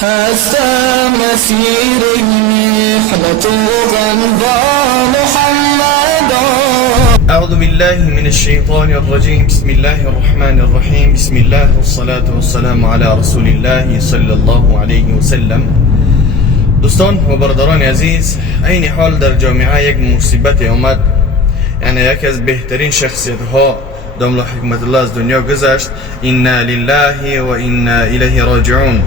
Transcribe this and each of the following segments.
هستم مسیر محنت و غمضا محمدا. أعوذ بالله من الشيطان الرجيم. بسم الله الرحمن الرحيم. بسم الله والصلاة والسلام على رسول الله صلى الله عليه وسلم. دوستان و برادران عزیز، این حال در جامعه یک مصیبت آمد. یعنی یکی از بهترین شخصیت ها داملا حکمت الله از دنیا گذشت. انا لله و انا الیه راجعون.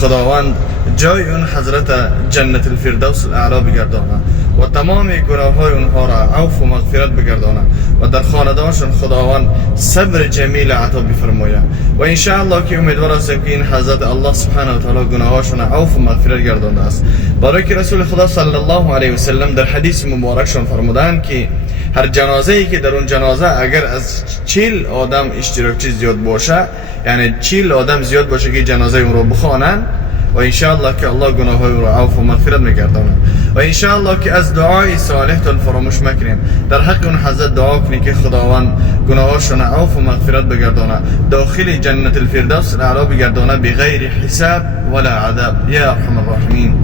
خداوند جای اون حضرت جنت الفردوس الاعلی بگردانه و تمام گناه های اونها را عفو و مغفرت بگردانه و در خاندانشون خداوند صبر جمیل عطا بفرماید و ان شاء الله که امیدوار هستیم که این حضرت الله سبحانه و تعالی گناهاشون عفو و مغفرت گردانده است. برای که رسول خدا صلی الله علیه و سلم در حدیث مبارکشون فرمودند که هر جنازه ای که در اون جنازه اگر از 40 آدم اشتراکچی زیاد باشه، یعنی 40 آدم زیاد باشه که جنازه اون رو بخوانن، و انشاءالله که الله گناه های رو عفو و مغفرت میگردانه و انشاءالله که از دعای صالحتون فراموش مکنیم. در حق اون حضرت دعا کنی که خداوند گناهاشون عفو و مغفرت بگردانه، داخل جنت الفردوس الاعلی بگردانه بغیر حساب ولا عذاب یا ارحم الراحمین.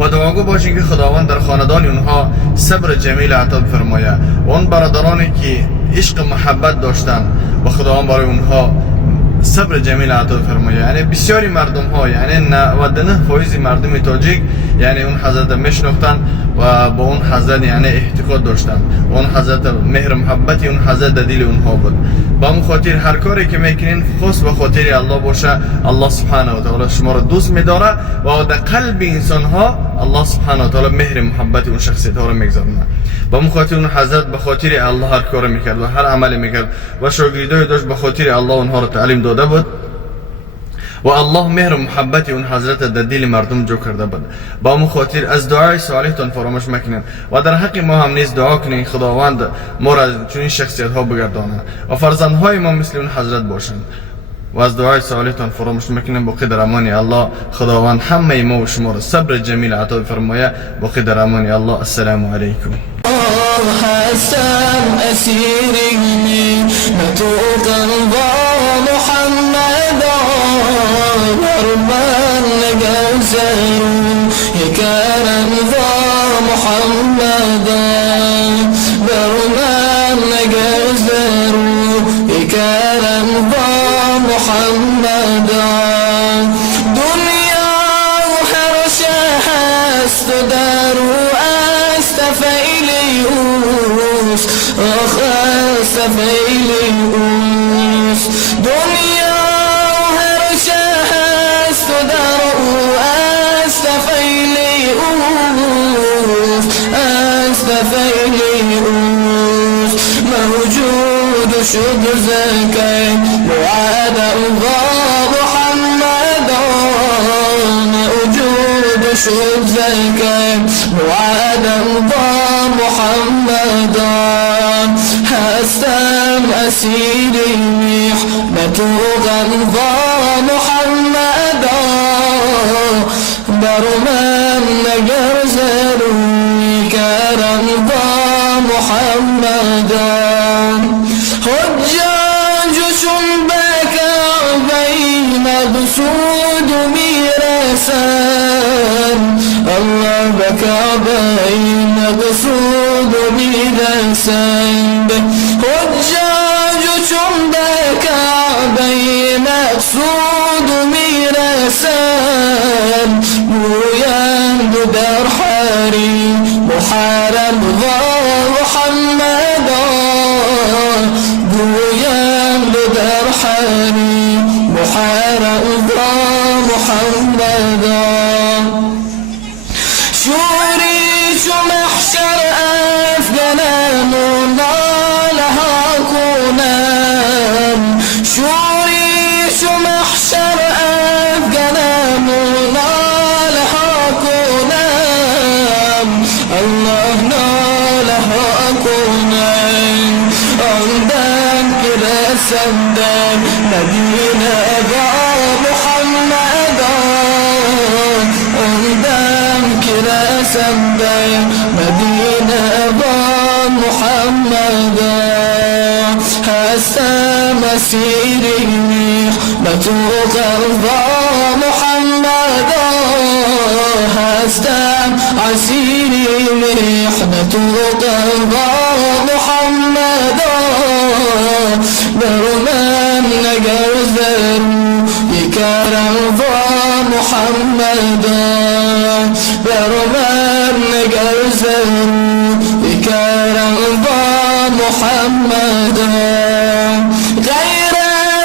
و دعاگو باشین که خداوند در خاندان اونها صبر جمیل عطا بفرماید و اون برادرانی که عشق محبت داشتن و خداوند برای اونها صبر جمیل عطا فرماید. یعنی بسیاری مردم ها، یعنی 99% مردم تاجیک یعنی اون حضرت میشناختن و با اون حضرت یعنی اعتقاد داشتن و اون حضرت مهر محبتی اون حضرت در دل اونها بود. با اون خاطر هر کاری که میکنین خاص به خاطر الله باشه. الله سبحانه و تعالی شما را دوست میداره و در قلب انسان ها الله سبحانه و تعالی مهر محبت اون شخصیت ها را میگذارونه. با اون خاطر اون حضرت به خاطر الله هر کاری میکرد و هر عملی میکرد و شاگردای داشت به خاطر الله اونها را تعلیم داده بود و الله مهر و محبت اون حضرت در دل مردم جو کرده بود. با اون خاطر از دعای صالحتون فراموش مکنین و در حق ما هم نیز دعا کنین خداوند ما را چنین شخصیت ها بگردانه و فرزندهای ما مثل اون حضرت باشند و از دعای صالحتون فراموش مکنین. با قدر امان الله خداوند همه ما و شما را صبر جمیل عطا فرماید. با قدر امان الله. السلام علیکم. هستم اسیر محنت و غمضا محمدا. بر من نگذرون یکرم ذا محمدا. بر من نگذرون یکرم ذا محمدا. دنیا و هر چه هست و در او است فعلی اوست. آخ است فعلی اوست. دنیا و هر چه هست و در او است فعلی اوست. است فعلی اوست. موجود شد زکی وعد الله محمدا. موجود شد زکی وعد الله محمدا. هستم اسیر محنت و غمضا محمدا. بر من نگذرون کرم با محمدا. حجاج چون به کعبه مقصود میرسند. الله به کعبه مقصود میرسند. حجاج چون به کعبه مقصود میرسند. گویند در حریم محرم و محمدا. گویند در حریم محرم و محمدا. شوری چو محشر افغانم و ناله ها کنم. شوری چو محشر افغانم و ناله ها کنم. الله ناله ها کنم. آندن که رسندم مدینه با محمدا. آندن که رسندم مدینه با محمدا. هستم اسیر محنت و غمضا محمدا. عسيري محنة قضاء محمدا برمان نجوزر يكرم محمدا برمان نجوزر يكرم محمدا غير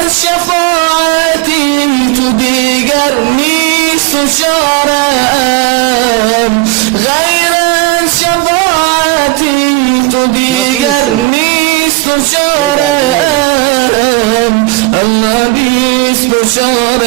الشفاعة تديجرني سشارا غير الشفاعة تديجرني سشارا الله بيس بشارا